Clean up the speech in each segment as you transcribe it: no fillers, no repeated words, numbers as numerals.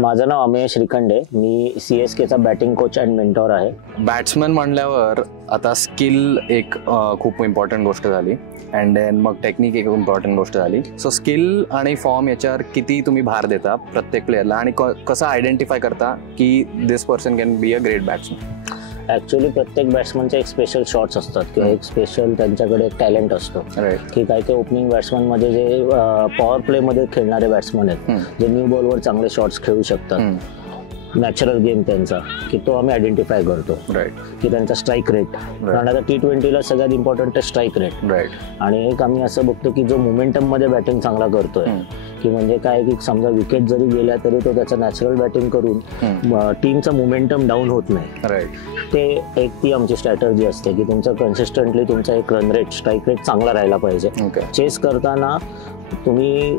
माझं नाव अमेय श्रीखंडे, मी CSKचा batting coach and mentor आहे. Batsman म्हणल्यावर आता स्किल एक खूप इम्पॉर्टंट गोष्ट झाली अँड देन मग टेक्निक एक इम्पॉर्टंट गोष्ट झाली. सो स्किल आणि फॉर्म याच्यावर किती तुम्ही भार देता प्रत्येक प्लेयरला आणि कसं आयडेंटिफाय करता की this person can be a great batsman? Actually प्रत्येक बॅट्समनचे एक स्पेशल शॉट्स असतात किंवा एक स्पेशल त्यांच्याकडे एक टॅलेंट असतो की काही काही ओपनिंग बॅट्समनमध्ये जे पॉवर प्लेमध्ये खेळणारे बॅट्समन आहेत जे न्यू बॉलवर चांगले शॉट्स खेळू शकतात, नॅचरल गेम त्यांचा की तो आम्ही आयडेंटिफाय करतो की त्यांचा स्ट्राईक रेट. कारण आता T20ला सगळ्यात इम्पॉर्टंट आहे स्ट्राईक रेट. आणि एक आम्ही असं बघतो की जो मोमेंटममध्ये बॅटिंग चांगला करतोय की म्हणजे काय की समजा विकेट जरी गेल्या तरी तो त्याचा नॅचरल बॅटिंग करून टीमचा मोमेंटम डाऊन होत नाही. ते एक ती आमची स्ट्रॅटर्जी असते की तुमचा कन्सिस्टंटली तुमचा एक रन रेट, स्ट्राईक रेट चांगला राहायला पाहिजे. चेस करताना तुम्ही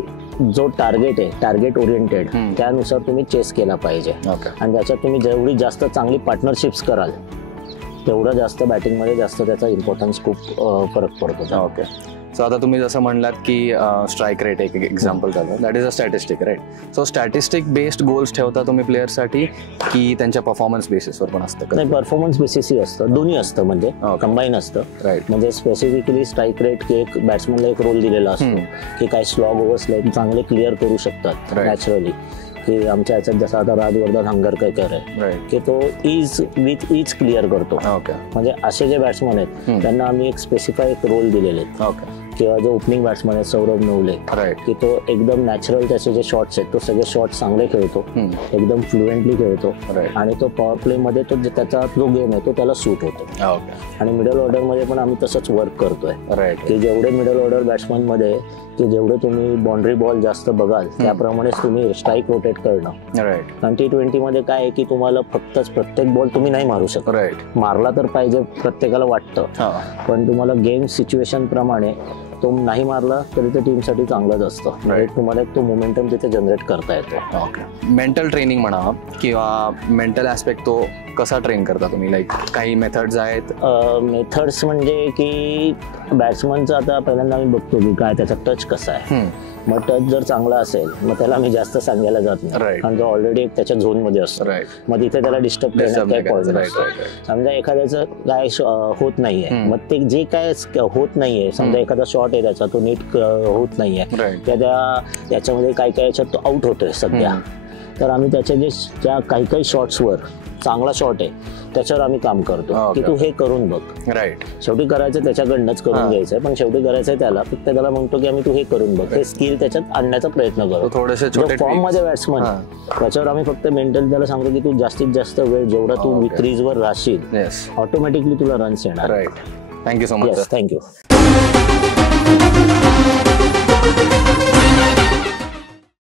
जो टार्गेट आहे, टार्गेट ओरिएंटेड, त्यानुसार तुम्ही चेस केला पाहिजे. आणि त्याच्यात तुम्ही जेवढी जास्त चांगली पार्टनरशिप्स कराल तेवढं जास्त बॅटिंगमध्ये जास्त त्याचा इम्पॉर्टन्स खूप फरक पडतो. ओके. सो आता तुम्ही जसं म्हणलात की स्ट्राईक रेट एक एक्झाम्पल झालं, that is a statistic, right? So statistic based goals ठेवता तुम्ही प्लेयरसाठी की त्यांच्या परफॉर्मन्स बेसिसवर पण असतं? नाही, परफॉर्मन्स बेसिसही असतं, दोन्ही असतं, म्हणजे कंबाईन असतं. राईट. म्हणजे स्पेसिफिकली स्ट्राईक रेट की एक बॅट्समनला एक रोल दिलेला असतो की काही स्लॉग ओव्हर्स चांगले क्लिअर करू शकतात नॅचरली. की आमच्या याच्यात जसं आता राजवर्धन हंगरकर आहे की तो इज क्लिअर करतो. म्हणजे असे जे बॅट्समन आहेत त्यांना आम्ही एक स्पेसिफाय एक रोल दिलेले आहेत. किंवा जो ओपनिंग बॅट्समन आहे सौरभ नवले की तो एकदम नॅचरल त्याचे जे शॉट्स आहेत तो सगळे शॉट्स चांगले खेळतो, एकदम फ्लुएंटली खेळतो आणि तो पॉवर प्ले मध्ये तो त्याचा जो गेम आहे तो त्याला सूट होतो. आणि मिडल ऑर्डर मध्ये पण आम्ही तसंच वर्क करतोय की जेवढे मिडल ऑर्डर बॅट्समन मध्ये की जेवढे तुम्ही बाउंड्री बॉल जास्त बघाल त्याप्रमाणेच तुम्ही स्ट्राईक रोटेट करणं. आणि T20 मध्ये काय आहे की तुम्हाला फक्तच प्रत्येक बॉल तुम्ही नाही मारू शकत. मारला तर पाहिजे प्रत्येकाला वाटतं, पण तुम्हाला गेम सिच्युएशन प्रमाणे तो नाही मारला तरी ते टीमसाठी चांगलंच असतं. म्हणजे तुम्हाला तो मोमेंटम तिथे जनरेट करता येतो. मेंटल ट्रेनिंग म्हणा किंवा मेंटल ऍस्पेक्ट तो कसा ट्रेन करता तुम्ही? लाईक काही मेथड्स आहेत? मेथड्स म्हणजे की बॅट्समनचं आता पहिल्यांदा आम्ही बघतो की काय त्याचा टच कसा आहे. मग टच जर चांगला असेल मग त्याला मी जास्त सांगायला जात नाही, कारण तो ऑलरेडी एक त्याच्या झोन मध्ये असतो. मग तिथे त्याला डिस्टर्ब करण्यात काही पॉईंट नसतो. समजा एखाद्याचं काय होत नाहीये, मग ते जे काय होत नाहीये, समजा एखादा शॉट आहे त्याचा तो नीट होत नाहीये त्याच्यामध्ये काय काय याच्यात तो आउट होतोय सध्या, तर आम्ही त्याच्या जे ज्या काही काही शॉट्सवर चांगला शॉट आहे त्याच्यावर आम्ही काम करतो की तू हे करून बघ. शेवटी करायचं त्याच्याकडनंच करून घ्यायचंय, पण शेवटी करायचंय त्याला, फक्त त्याला म्हणतो की आम्ही तू हे करून बघ, हे स्किल त्याच्यात आणण्याचा प्रयत्न करतो. फॉर्म मध्ये बॅट्समन त्याच्यावर आम्ही फक्त मेंटल त्याला सांगतो की तू जास्तीत जास्त वेळ जेवढा तू क्रीजवर राहशील ऑटोमॅटिकली तुला रन्स येणार. Thank you so much. थँक्यू.